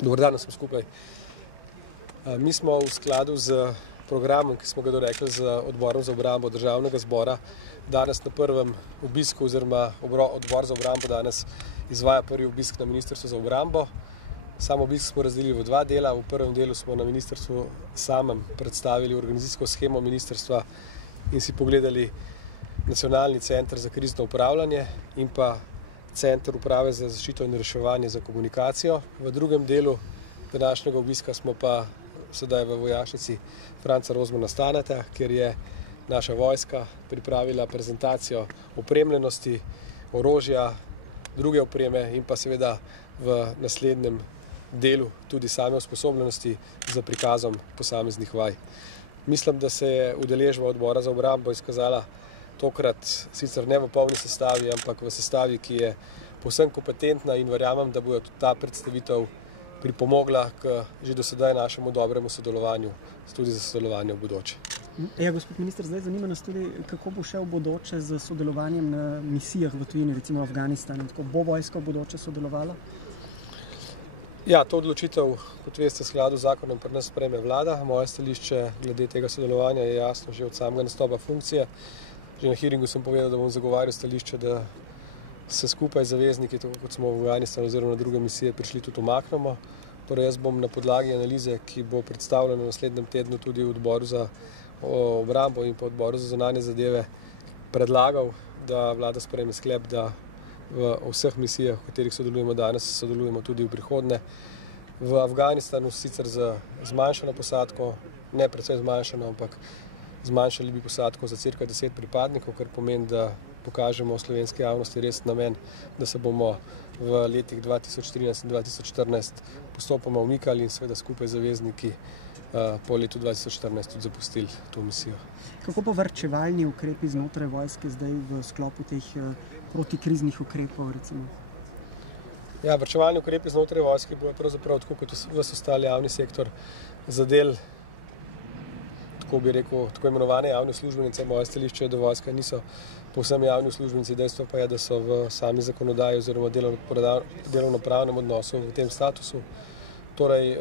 Dober dan, sem skupaj. Mi smo v skladu z programom, ki smo ga dorekli z odborom za obrambo Državnega zbora, danes na prvem obisku, oziroma odbor za obrambo danes izvaja prvi obisk na Ministrstvu za obrambo. Sam obisk smo razdelili v dva dela. V prvem delu smo na ministrstvu samem predstavili organizacijsko shemo ministrstva in si pogledali Nacionalni center za krizno upravljanje in pa Center uprave za zaščito in reševanje za komunikacijo. V drugem delu današnjega obiska smo pa sedaj v vojašnici Franca Rozmana Staneta, kjer je naša vojska pripravila prezentacijo opremljenosti, orožja, druge opreme in pa seveda v naslednjem delu tudi same usposobljenosti za prikazom posameznih vaj. Mislim, da se je udeležba odbora za obrambo izkazala tokrat sicer ne v polni sestavi, ampak v sestavi, ki je povsem kompetentna, in verjamem, da bo ta predstavitev pripomogla k že do sedaj našemu dobremu sodelovanju, tudi za sodelovanje v bodoče. Ja, gospod minister, zdaj zanima nas tudi, kako bo šel v bodoče z sodelovanjem na misijah v tujini, recimo v Afganistanu. Bo vojska v bodoče sodelovala? Ja, to odločitev, kot veste, v skladu z zakonom pri nas sprejme vlada. Moje stališče glede tega sodelovanja je jasno že od samega nastopa funkcije. Že na hearingu sem povedal, da bom zagovarjal stališče, da se skupaj z zavezniki, tako kot smo v Afganistanu oziroma na druge misije prišli, tudi umaknemo. Torej jaz bom na podlagi analize, ki bo predstavljena v naslednjem tednu tudi v odboru za obrambo in pa odboru za zunanje zadeve, predlagal, da vlada sprejme sklep, da v vseh misijah, v katerih sodelujemo danes, sodelujemo tudi v prihodnje. V Afganistanu sicer z zmanjšano posadko, ne predvsem zmanjšano, ampak zmanjšali bi posadko za cirka 10 pripadnikov, kar pomeni, da pokažemo slovenski javnosti res namen, da se bomo v letih 2013 in 2014 postopoma umikali in seveda skupaj z zavezniki po letu 2014 tudi zapustili to misijo. Kako pa varčevalni ukrepi znotraj vojske zdaj v sklopu teh protikriznih ukrepov, recimo? Ja, varčevalni ukrepi znotraj vojske bojo pravzaprav tako kot ves ostali javni sektor zadel, tako bi rekel, tako imenovane javne uslužbenice. Moje stališče je, da vojska niso povsem javni uslužbenci, dejstvo pa je, da so v sami zakonodaji oziroma delovnopravnem odnosu v tem statusu. Torej,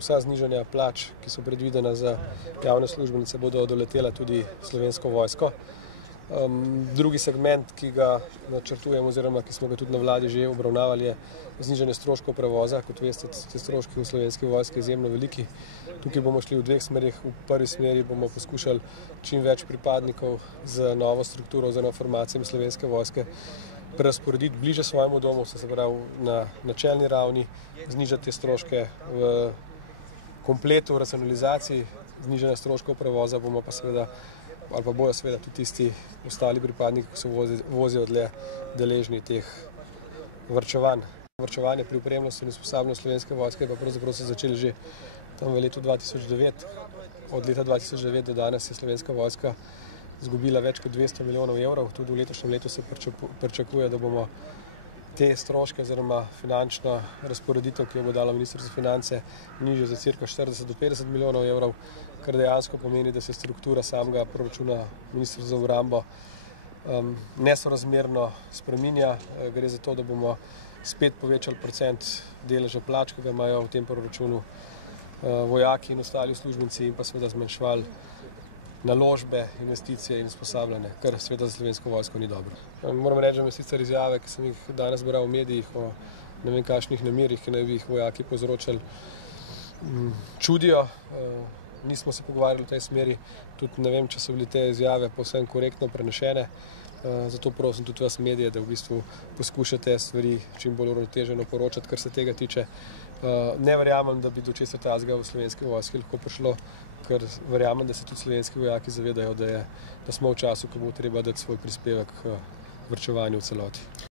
vsa znižanja plač, ki so predvidena za javne uslužbenice, bodo doletela tudi Slovensko vojsko. Drugi segment, ki ga načrtujemo oziroma ki smo ga tudi na vladi že obravnavali, je znižanje stroškov prevoza. Kot veste, te stroški v Slovenski vojski izjemno veliki. Tukaj bomo šli v dveh smerih. V prvi smeri bomo poskušali čim več pripadnikov z novo strukturo oziroma formacijami Slovenske vojske prerazporediti bliže svojemu domu, se pravi na načelni ravni, znižati stroške v kompletu, v racionalizaciji znižanja stroškov prevoza, bomo pa seveda ali pa bojo seveda tudi tisti ostali pripadniki, ki se vozijo dlje, deležni teh varčevanj. Varčevanje pri opremljenosti in usposabljanju Slovenske vojske pa pravzaprav so začeli že tam v letu 2009. Od leta 2009 do danes je Slovenska vojska izgubila več kot 200 milijonov evrov. Tudi v letošnjem letu se pričakuje, da bomo te stroške oziroma finančno razporeditev, ki jo bo dalo Ministrstvo za finance, nižje za cirka 40 do 50 milijonov evrov, kar dejansko pomeni, da se struktura samega proračuna Ministrstva za obrambo nesorazmerno spreminja. Gre za to, da bomo spet povečali procent deleža plač, ki ga imajo v tem proračunu vojaki in ostali uslužbenci, in pa seveda zmanjševali naložbe, investicije in usposabljanje, kar seveda za Slovensko vojsko ni dobro. Moram reči, da me sicer izjave, ki sem jih danes bral v medijih o ne vem kakšnih nemirih, ki naj bi jih vojaki povzročali, čudijo. Nismo se pogovarjali v tej smeri, tudi ne vem, če so bile te izjave povsem korektno prenešene. Zato prosim tudi vas medije, da v bistvu poskušate stvari čim bolj uravnoteženo poročati, kar se tega tiče. Ne verjamem, da bi do česa takega v Slovenski vojski lahko prišlo, ker verjamem, da se tudi slovenski vojaki zavedajo, da smo v času, ko bo treba dati svoj prispevek k varčevanju v celoti.